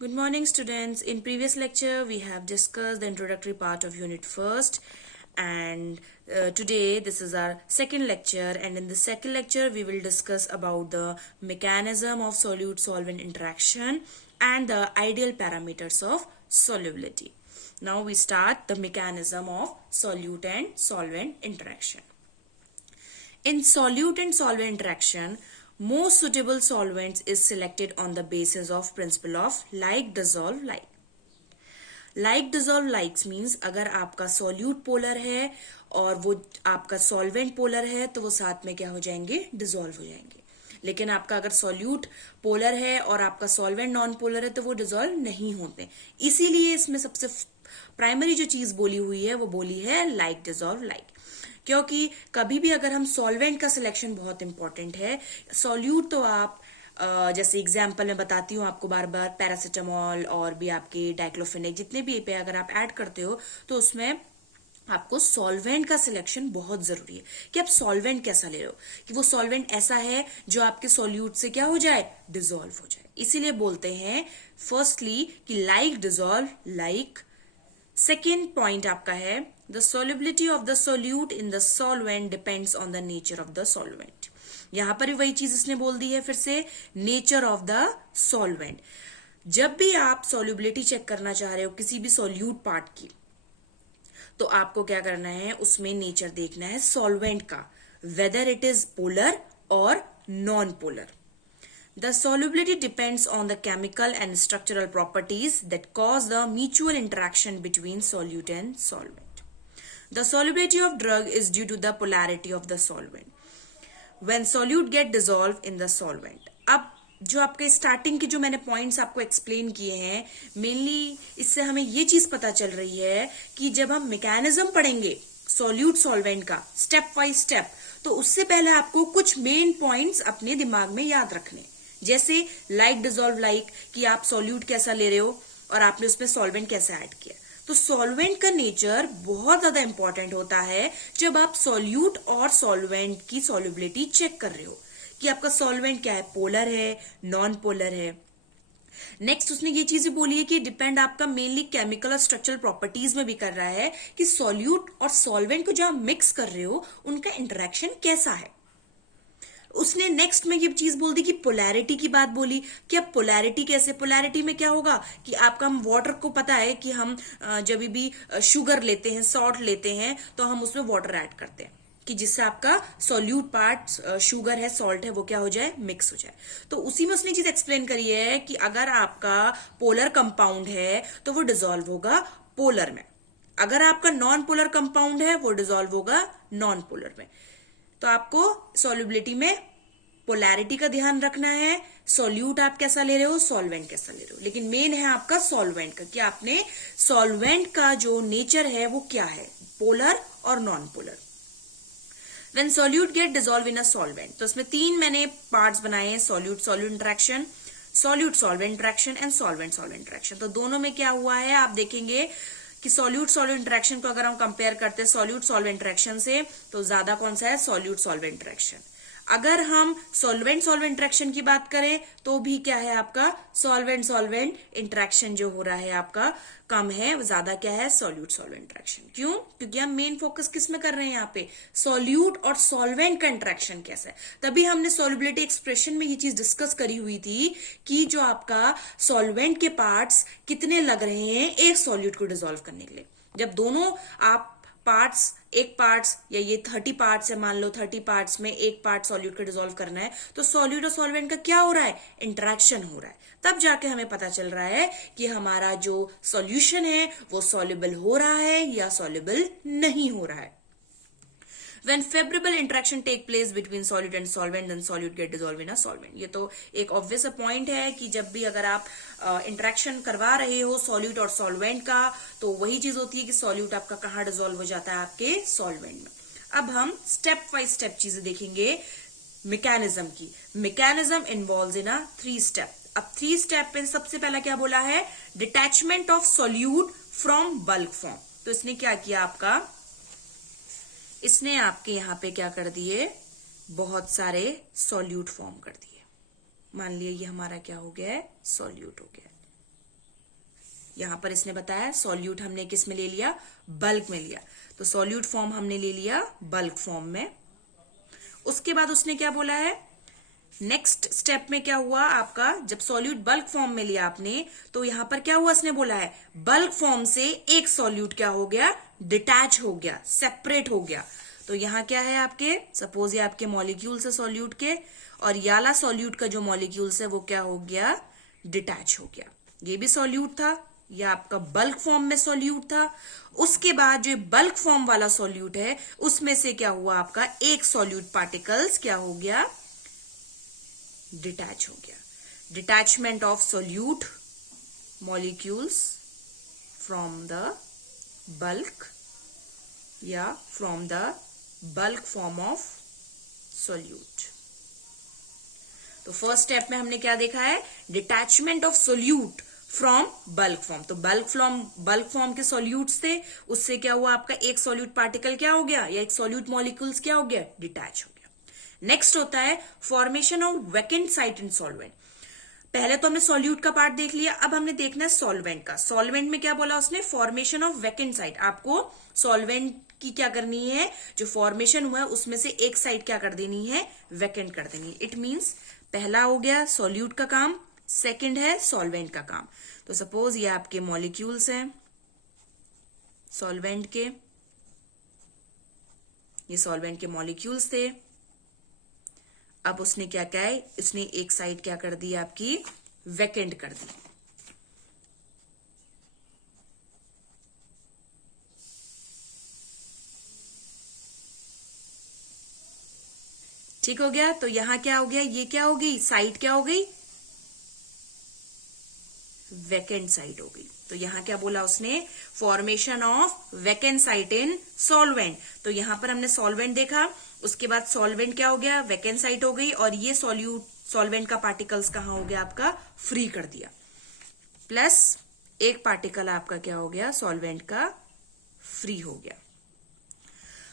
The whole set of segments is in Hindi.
Good morning, students. In previous lecture, we have discussed the introductory part of Unit First, and today this is our second lecture. And in the second lecture, we will discuss about the mechanism of solute-solvent interaction and the ideal parameters of solubility. Now we start the mechanism of solute and solvent interaction. In solute and solvent interaction, most suitable solvents is selected on the basis of principle of like dissolve like. Like dissolve likes means अगर आपका सॉल्यूट पोलर है और वो आपका सॉल्वेंट पोलर है तो वो साथ में क्या हो जाएंगे, डिजोल्व हो जाएंगे. लेकिन आपका अगर सॉल्यूट पोलर है और आपका सॉल्वेंट नॉन पोलर है तो वो डिजोल्व नहीं होते. इसीलिए इसमें सबसे प्राइमरी जो चीज बोली हुई है वो बोली है लाइक डिजोल्व लाइक. क्योंकि कभी भी अगर हम सॉल्वेंट का सिलेक्शन बहुत इंपॉर्टेंट है. सॉल्यूट तो आप जैसे एग्जाम्पल मैं बताती हूँ आपको बार बार, पैरासिटामोल और भी आपके डाइक्लोफेनेक जितने भी पे अगर आप ऐड करते हो तो उसमें आपको सॉल्वेंट का सिलेक्शन बहुत जरूरी है कि आप सॉल्वेंट कैसा ले रहे हो, कि वो सॉल्वेंट ऐसा है जो आपके सॉल्यूट से क्या हो जाए, डिजोल्व हो जाए. इसीलिए बोलते हैं फर्स्टली कि like dissolve like. Second point आपका है the solubility of the solute in the solvent depends on the nature of the solvent. यहां पर भी वही चीज इसने बोल दी है फिर से, नेचर ऑफ द सॉल्वेंट. जब भी आप सॉल्युबिलिटी चेक करना चाह रहे हो किसी भी सॉल्यूट पार्ट की, तो आपको क्या करना है, उसमें नेचर देखना है सॉल्वेंट का, वेदर इट इज पोलर और non polar. The solubility depends on the chemical and structural properties that cause the mutual interaction between solute and solvent. The solubility of drug is due to the polarity of the solvent. When solute get dissolved in the solvent. अब जो आपके स्टार्टिंग के जो मैंने पॉइंट्स आपको एक्सप्लेन किए हैं, मेनली इससे हमें ये चीज पता चल रही है कि जब हम मैकेनिज्म पढ़ेंगे सॉल्यूट सॉल्वेंट का स्टेप बाय स्टेप, तो उससे पहले आपको कुछ मेन पॉइंट्स अपने दिमाग में याद रखने. जैसे लाइक डिजोल्व लाइक, कि आप सॉल्यूट कैसा ले रहे हो और आपने उसमें सॉल्वेंट कैसा ऐड किया. तो सॉल्वेंट का नेचर बहुत ज्यादा इंपॉर्टेंट होता है जब आप सॉल्यूट और सॉल्वेंट की सॉल्युबिलिटी चेक कर रहे हो कि आपका सॉल्वेंट क्या है, पोलर है, नॉन पोलर है. नेक्स्ट उसने ये चीज भी बोली है कि डिपेंड आपका मेनली केमिकल और स्ट्रक्चरल प्रॉपर्टीज में भी कर रहा है कि सॉल्यूट और सॉल्वेंट को जो आप मिक्स कर रहे हो उनका इंटरेक्शन कैसा है. उसने नेक्स्ट में ये चीज बोल दी कि पोलैरिटी की बात बोली कि अब पोलैरिटी कैसे, पोलैरिटी में क्या होगा कि आपका हम वाटर को पता है कि हम जब भी शुगर लेते हैं, सॉल्ट लेते हैं, तो हम उसमें वाटर ऐड करते हैं कि जिससे आपका सॉल्यूट पार्ट शुगर है, सॉल्ट है, वो क्या हो जाए, मिक्स हो जाए. तो उसी में उसने चीज एक्सप्लेन करी है कि अगर आपका पोलर कंपाउंड है तो वो डिजोल्व होगा पोलर में, अगर आपका नॉन पोलर कंपाउंड है वो डिजोल्व होगा नॉन पोलर में. तो आपको सॉल्युबिलिटी में पोलैरिटी का ध्यान रखना है, सॉल्यूट आप कैसा ले रहे हो, सॉल्वेंट कैसा ले रहे हो. लेकिन मेन है आपका सॉल्वेंट का, कि आपने सॉल्वेंट का जो नेचर है वो क्या है, पोलर और non polar. When solute get dissolve in a solvent, तो इसमें तीन मैंने पार्ट्स बनाए हैं, solute solute interaction, solute solvent interaction and solvent solvent interaction. तो दोनों में क्या हुआ है आप देखेंगे कि सॉल्यूट सॉल्वेंट इंटरेक्शन को अगर हम कंपेयर करते हैं सॉल्यूट सॉल्वेंट इंटरेक्शन से, तो ज्यादा कौन सा है, सॉल्यूट सॉल्वेंट इंटरेक्शन. अगर हम सॉल्वेंट सॉल्वेंट इंटरेक्शन की बात करें तो भी क्या है आपका, सॉल्वेंट सॉल्वेंट इंटरेक्शन जो हो रहा है आपका कम है, ज्यादा क्या है, सॉल्यूट सॉल्वेंट इंटरेक्शन. क्यों, क्योंकि हम मेन फोकस किस में कर रहे हैं यहाँ पे, सॉल्यूट और सॉल्वेंट का इंटरेक्शन कैसा है. तभी हमने सॉल्युबिलिटी एक्सप्रेशन में ये चीज डिस्कस करी हुई थी कि जो आपका सॉल्वेंट के पार्ट्स कितने लग रहे हैं एक सॉल्यूट को डिजोल्व करने के लिए. जब दोनों आप पार्ट्स, एक पार्ट्स या ये 30 पार्ट्स है, मान लो 30 पार्ट्स में एक पार्ट सॉल्यूट को डिसॉल्व करना है, तो सॉल्यूट और सॉल्वेंट का क्या हो रहा है, इंटरेक्शन हो रहा है. तब जाके हमें पता चल रहा है कि हमारा जो सॉल्यूशन है वो सॉल्युबल हो रहा है या सॉल्युबल नहीं हो रहा है. When favorable interaction take place between solute and solvent, then solute get dissolved in a solvent. ये तो एक ऑब्वियस पॉइंट है कि जब भी अगर आप इंटरेक्शन करवा रहे हो सॉल्यूट और सॉल्वेंट का, तो वही चीज होती है कि सॉल्यूट आपका कहाँ डिसॉल्व हो जाता है, आपके सॉल्वेंट में. अब हम स्टेप बाय स्टेप चीजें देखेंगे मैकेनिज्म की. मैकेनिज्म इन्वॉल्व्स इन अ 3 स्टेप. अब 3 स्टेप पे सबसे पहला क्या बोला है, detachment of solute from bulk form. तो इसने क्या किया आपका, इसने आपके यहां पे क्या कर दिए, बहुत सारे सॉल्यूट फॉर्म कर दिए. मान लिया ये हमारा क्या हो गया है, सॉल्यूट हो गया. यहां पर इसने बताया सॉल्यूट हमने किस में ले लिया, बल्क में लिया, तो सॉल्यूट फॉर्म हमने ले लिया बल्क फॉर्म में। उसके बाद उसने क्या बोला है, नेक्स्ट स्टेप में क्या हुआ आपका, जब सॉल्यूट बल्क फॉर्म में लिया आपने, तो यहां पर क्या हुआ, इसने बोला है बल्क फॉर्म से एक सॉल्यूट क्या हो गया, डिटैच हो गया, सेपरेट हो गया। तो यहां क्या है आपके, सपोज ये आपके मॉलिक्यूल्स है सॉल्यूट के, और याला सॉल्यूट का जो मॉलिक्यूल्स है वो क्या हो गया, डिटैच हो गया। ये भी सॉल्यूट था, ये आपका बल्क फॉर्म में सॉल्यूट था। उसके बाद जो बल्क फॉर्म वाला सॉल्यूट है उसमें से क्या हुआ आपका, एक सॉल्यूट पार्टिकल्स क्या हो गया, डिटैच हो गया। Detachment of solute molecules from the bulk या from the bulk form of solute. तो फर्स्ट स्टेप में हमने क्या देखा है, detachment of solute from bulk form. तो बल्क फॉर्म के सॉल्यूट्स थे, उससे क्या हुआ आपका, एक सॉल्यूट पार्टिकल क्या हो गया, या एक सॉल्यूट मॉलिक्यूल्स क्या हो गया, डिटैच हो गया। नेक्स्ट होता है formation of vacant site in solvent. पहले तो हमने सॉल्यूट का पार्ट देख लिया, अब हमने देखना है सॉल्वेंट का। सॉल्वेंट में क्या बोला उसने, फॉर्मेशन ऑफ वैकेंट साइट। आपको सॉल्वेंट की क्या करनी है, जो फॉर्मेशन हुआ है उसमें से एक साइड क्या कर देनी है, वैकेंट कर देनी है। इट मींस पहला हो गया सॉल्यूट का काम, सेकंड है सॉल्वेंट का काम। तो सपोज ये आपके मॉलिक्यूल्स हैं सॉल्वेंट के, ये सॉल्वेंट के मॉलिक्यूल्स थे। अब उसने क्या किया है, उसने एक साइड क्या कर दी आपकी, वैकेंट कर दी। ठीक हो गया। तो यहां क्या हो गया, ये क्या हो गई, साइड क्या हो गई, वैकेंट साइड हो गई। तो यहां क्या बोला उसने, formation of vacant site in solvent. तो यहां पर हमने सॉल्वेंट देखा, उसके बाद सॉल्वेंट क्या हो गया, वैकेंट साइट हो गई, और ये सॉल्वेंट का पार्टिकल्स कहां हो गया आपका, फ्री कर दिया, प्लस एक पार्टिकल आपका क्या हो गया, सॉल्वेंट का फ्री हो गया।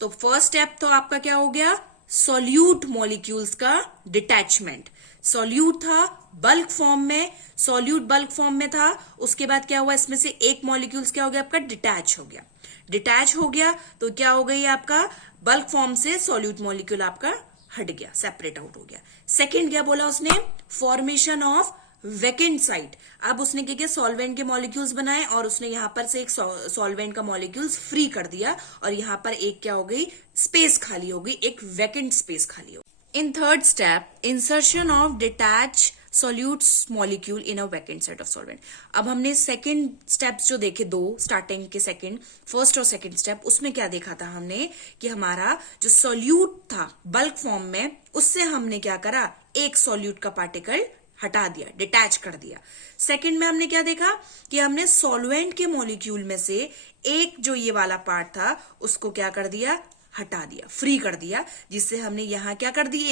तो फर्स्ट स्टेप तो आपका क्या हो गया, सॉल्यूट मॉलिक्यूल्स का डिटैचमेंट। सॉल्यूट था बल्क फॉर्म में, सॉल्यूट बल्क फॉर्म में था, उसके बाद क्या हुआ, इसमें से एक मॉलिक्यूल्स क्या हो गया आपका, डिटैच हो गया। डिटैच हो गया तो क्या हो गई आपका, बल्क फॉर्म से सॉल्यूट मॉलिक्यूल आपका हट गया, सेपरेट आउट हो गया। सेकेंड क्या बोला उसने, फॉर्मेशन ऑफ वैकेंट साइट। अब उसने क्या किया, सॉल्वेंट के मॉलिक्यूल्स बनाए और उसने यहां पर से एक सॉल्वेंट का मॉलिक्यूल्स फ्री कर दिया, और यहां पर एक क्या हो गई, स्पेस खाली हो गई, एक वैकेंट स्पेस खाली हो गई। In third step, insertion of detach solutes molecule in a vacant site of solvent. अब हमने सेकेंड स्टेप्स जो देखे, दो स्टार्टिंग के सेकेंड, फर्स्ट और सेकेंड स्टेप, उसमें क्या देखा था हमने कि हमारा जो सॉल्यूट था बल्क फॉर्म में, उससे हमने क्या करा, एक सॉल्यूट का पार्टिकल हटा दिया, डिटैच कर दिया। सेकंड में हमने क्या देखा कि हमने सॉल्वेंट के मॉलिक्यूल में से एक जो ये वाला पार्ट था उसको क्या कर दिया, हटा दिया, फ्री कर दिया, जिससे हमने यहां क्या कर दी,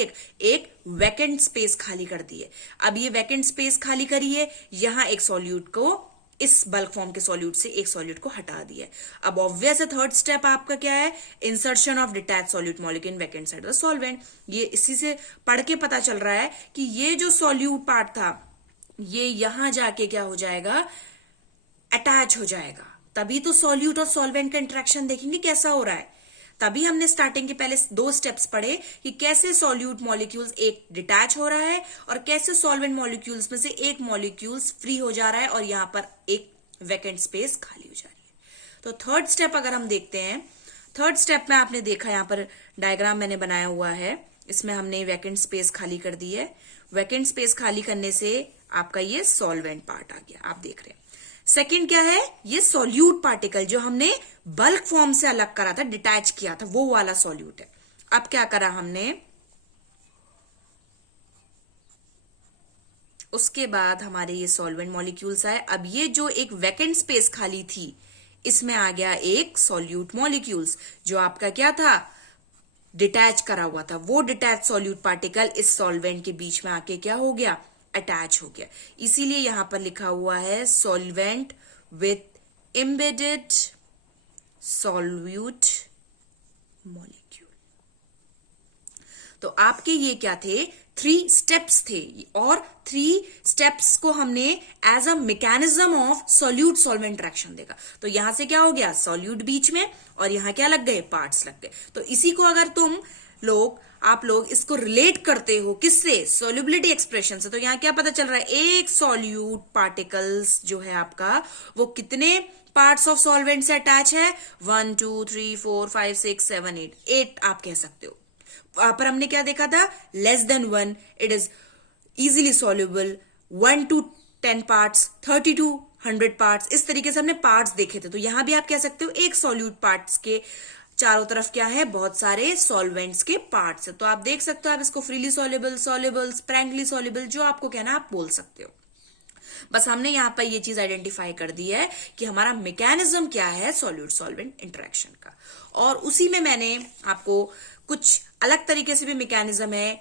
एक वैकेंट स्पेस खाली कर दी है। अब ये वैकेंट स्पेस खाली करी है, यहां एक सॉल्यूट को, इस बल्क फॉर्म के सॉल्यूट से एक सॉल्यूट को हटा दिया। अब ऑब्वियस है थर्ड स्टेप आपका क्या है, insertion of detach solute molecule in vacant side of the solvent. ये इसी से पढ़ के पता चल रहा है कि ये जो सॉल्यूट पार्ट था ये यहां जाके क्या हो जाएगा, अटैच हो जाएगा। तभी तो सॉल्यूट और सॉल्वेंट का इंटरेक्शन देखेंगे कैसा हो रहा है। तभी हमने स्टार्टिंग के पहले दो स्टेप्स पढ़े कि कैसे सॉल्यूट मॉलिक्यूल्स एक डिटैच हो रहा है और कैसे सॉल्वेंट मॉलिक्यूल्स में से एक मॉलिक्यूल्स फ्री हो जा रहा है और यहां पर एक वैकेंट स्पेस खाली हो जा रही है। तो थर्ड स्टेप अगर हम देखते हैं, थर्ड स्टेप में आपने देखा, यहां पर डायग्राम मैंने बनाया हुआ है, इसमें हमने वैकेंट स्पेस खाली कर दी है। वैकेंट स्पेस खाली करने से आपका ये सॉल्वेंट पार्ट आ गया, आप देख रहे हैं। सेकंड क्या है, ये सॉल्यूट पार्टिकल जो हमने बल्क फॉर्म से अलग करा था, डिटैच किया था, वो वाला सॉल्यूट है। अब क्या करा हमने, उसके बाद हमारे ये सॉल्वेंट मॉलिक्यूल्स आए। अब ये जो एक वैकेंट स्पेस खाली थी, इसमें आ गया एक सॉल्यूट मॉलिक्यूल्स जो आपका क्या था, डिटैच करा हुआ था। वो डिटैच सॉल्यूट पार्टिकल इस सॉल्वेंट के बीच में आके क्या हो गया, अटैच हो गया। इसीलिए यहां पर लिखा हुआ है solvent with embedded solute molecule. तो आपके ये क्या थे, 3 स्टेप्स थे और 3 स्टेप्स को हमने as a mechanism of solute solvent interaction देखा। तो यहां से क्या हो गया, सॉल्यूट बीच में और यहां क्या लग गए, पार्ट्स लग गए। तो इसी को अगर आप लोग इसको रिलेट करते हो किससे, सॉल्युबिलिटी एक्सप्रेशन से, तो यहां क्या पता चल रहा है, एक सॉल्यूट पार्टिकल्स जो है आपका वो कितने पार्ट्स ऑफ सॉल्वेंट से अटैच है, 1 2 3 4 5 6 7 8 आप कह सकते हो। वहां पर हमने क्या देखा था, less than 1 it is easily soluble, 1 to 10 parts, 30 to 100 parts, इस तरीके से हमने पार्ट्स देखे थे। तो यहां भी आप कह सकते हो एक सॉल्यूट पार्ट्स के चारों तरफ क्या है, बहुत सारे सॉल्वेंट्स के पार्ट्स है। तो आप देख सकते हो, आप इसको फ्रीली सॉल्युबल, सॉल्युबल, स्प्रैंकली सॉल्युबल, जो आपको कहना आप बोल सकते हो। बस हमने यहां पर ये चीज आइडेंटिफाई कर दी है कि हमारा मैकेनिज्म क्या है सॉल्यूट सॉल्वेंट इंटरेक्शन का। और उसी में मैंने आपको कुछ अलग तरीके से भी मैकेनिज्म है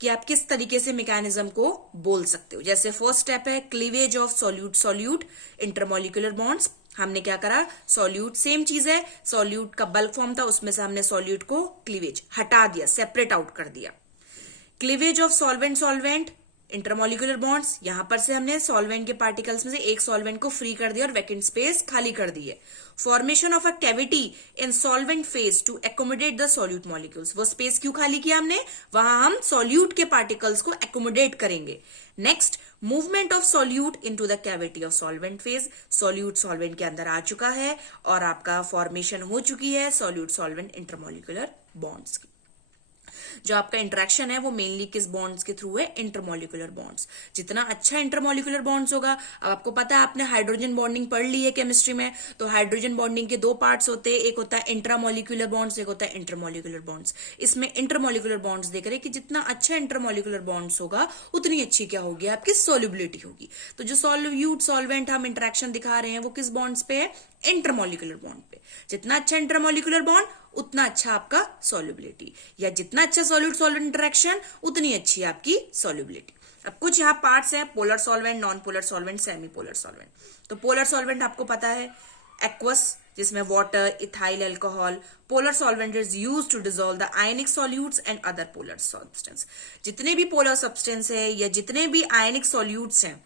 कि आप किस तरीके से मैकेनिज्म को बोल सकते हो। जैसे फर्स्ट स्टेप है cleavage of solute solute intermolecular bonds. हमने क्या करा, सॉल्यूट सेम चीज है, सॉल्यूट का बल्क फॉर्म था, उसमें से हमने सॉल्यूट को क्लीवेज हटा दिया, सेपरेट आउट कर दिया। Cleavage of solvent solvent intermolecular bonds, यहां पर से हमने सॉल्वेंट के पार्टिकल्स में से एक सॉल्वेंट को फ्री कर दिया और वैकेंट स्पेस खाली कर दी है। Formation of a cavity in solvent phase two accommodate the solute molecules, वो स्पेस क्यों खाली किया हमने, वहां हम सॉल्यूट के पार्टिकल्स को एकोमोडेट करेंगे। Next, movement of solute into the cavity of solvent phase, solute solvent के अंदर आ चुका है और आपका फॉर्मेशन हो चुकी है सॉल्यूट सॉल्वेंट इंटरमोलिकुलर बॉन्ड्स की। जो आपका इंटरेक्शन है वो मेनली किस बॉन्ड्स के थ्रू है, इंटरमोलिकुलर बॉन्ड्स। जितना अच्छा इंटरमोलिकुलर बॉन्ड्स होगा, अब आपको पता है आपने हाइड्रोजन बॉन्डिंग पढ़ ली है केमिस्ट्री में, तो हाइड्रोजन बॉन्डिंग के 2 पार्ट्स होते हैं, एक होता है इंट्रामोलिकुलर बॉन्ड्स, एक होता है इंटरमोलिकुलर बॉन्ड्स। इसमें इंटरमोलिकुलर बॉन्ड्स देख रहे हैं कि जितना अच्छा इंटरमोलिकुलर बॉन्ड्स होगा उतनी अच्छी क्या होगी, आपकी सॉल्युबिलिटी होगी। तो जो सॉल्यूट सॉल्वेंट हम इंटरेक्शन दिखा रहे हैं वो किस बॉन्ड्स पे है, इंटरमोलिकुलर बॉन्ड पे। जितना अच्छा इंटरमोलिकुलर बॉन्ड उतना अच्छा आपका सॉल्युबिलिटी, या जितना अच्छा सॉल्यूट सॉल्वेंट इंटरेक्शन उतनी अच्छी आपकी सॉल्युबिलिटी। अब कुछ यहाँ पार्ट्स हैं, polar solvent, non polar solvent, semi polar solvent. तो पोलर सॉल्वेंट आपको पता है एक्वस, जिसमें water, ethyl alcohol. Polar solvent is used to dissolve the ionic solutes and other polar substance. जितने भी पोलर सब्सटेंस है या जितने भी आयनिक सॉल्यूट्स हैं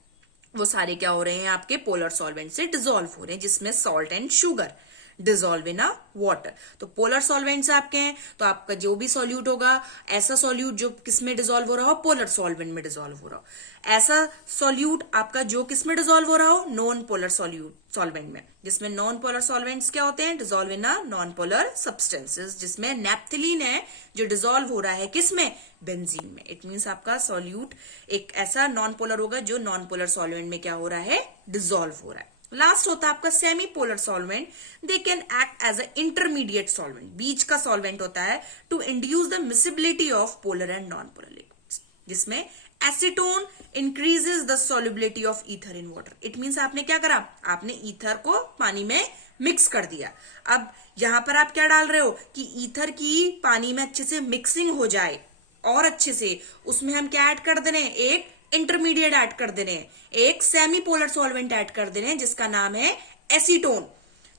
वो सारे क्या हो रहे हैं, आपके पोलर सॉल्वेंट से डिसॉल्व हो रहे हैं, जिसमें salt and sugar dissolve in a water. तो पोलर सॉल्वेंट्स आपके हैं, तो आपका जो भी सॉल्यूट होगा, ऐसा सॉल्यूट जो किसमें डिसॉल्व हो रहा हो, पोलर सॉल्वेंट में डिसॉल्व हो रहा हो। ऐसा सॉल्यूट आपका जो किसमें डिसॉल्व हो रहा हो, नॉन पोलर सॉल्वेंट में, जिसमें नॉन पोलर सॉल्वेंट्स क्या होते हैं, dissolve in a non polar substances, जिसमें नैप्थलीन है जो डिसॉल्व हो रहा है किसमें, बेंजीन में। इट मीन्स आपका सॉल्यूट एक ऐसा नॉन पोलर होगा जो नॉन पोलर सॉल्वेंट में क्या हो रहा है, डिसॉल्व हो रहा है। लास्ट होता है आपका semi polar solvent. They can act as a intermediate solvent, बीच का सॉल्वेंट होता है, to induce the miscibility of polar and non polar liquids, जिसमें acetone increases the solubility of ether in water. It means आपने क्या करा, आपने ईथर को पानी में मिक्स कर दिया। अब यहां पर आप क्या डाल रहे हो कि ईथर की पानी में अच्छे से मिक्सिंग हो जाए और अच्छे से, उसमें हम क्या ऐड कर दे रहे हैं, एक इंटरमीडिएट ऐड कर दे रहे हैं, एक सेमी पोलर सॉल्वेंट ऐड कर दे रहे हैं जिसका नाम है एसीटोन।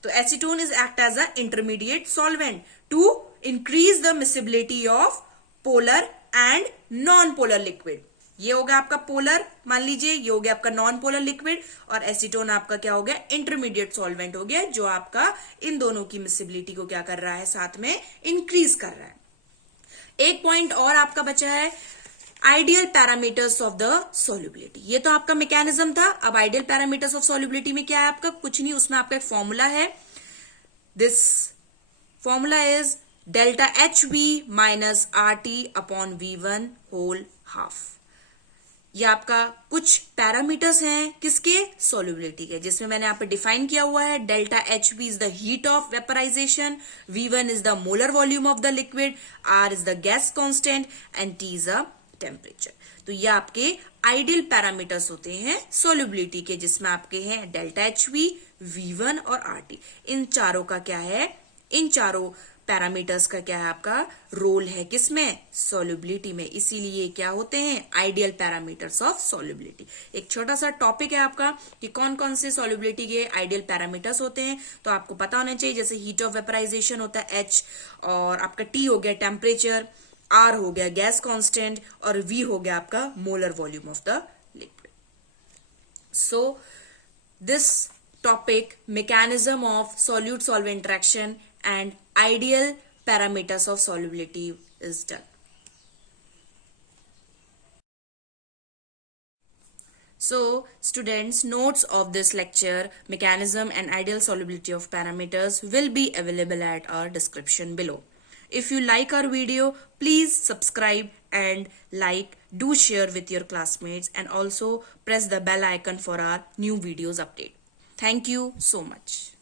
तो acetone is act as a intermediate solvent to increase the miscibility of polar and non polar liquid. ये हो गया आपका पोलर, मान लीजिए ये हो गया आपका नॉन पोलर लिक्विड, और एसीटोन आपका क्या हो गया, इंटरमीडिएट सॉल्वेंट हो गया, जो आपका इन दोनों की मिसिबिलिटी को क्या कर रहा है, साथ में इंक्रीज कर रहा है। एक पॉइंट और आपका बचा है, ideal parameters of the solubility. ये तो आपका मैकेनिज्म था। अब आइडियल पैरामीटर्स ऑफ सॉल्युबिलिटी में क्या है आपका, कुछ नहीं, उसमें आपका एक फॉर्मूला है। This formula is delta H V minus R T upon V1 whole half. ये आपका कुछ पैरामीटर्स हैं किसके, सॉल्युबिलिटी के, जिसमें मैंने यहाँ पे डिफाइन किया हुआ है। Delta H V is the heat of vaporisation, V1 is the molar volume of the liquid, R is the gas constant and T is a temperature. तो ये आपके आइडियल पैरामीटर्स होते हैं सॉल्युबिलिटी के, जिसमें आपके हैं डेल्टा एच वी, V1 और RT। इन चारों का क्या है, इन चारों पैरामीटर्स का क्या है, आपका रोल है किसमें, सॉल्युबिलिटी में। इसीलिए क्या होते हैं, आइडियल पैरामीटर्स ऑफ सॉल्युबिलिटी। एक छोटा सा टॉपिक है आपका कि कौन कौन से सॉल्युबिलिटी के आइडियल पैरामीटर्स होते हैं, तो आपको पता होना चाहिए। जैसे हीट ऑफ वेपराइजेशन होता है H, और आपका T हो गया टेम्परेचर, R हो गया गैस कांस्टेंट और V हो गया आपका molar volume of the liquid. So this topic, mechanism of solute solvent interaction and ideal parameters of solubility, is done. So students, notes of this lecture, mechanism and ideal solubility of parameters, will be available at our description below. If you like our video, please subscribe and like, do share with your classmates, and also press the bell icon for our new videos update. Thank you so much.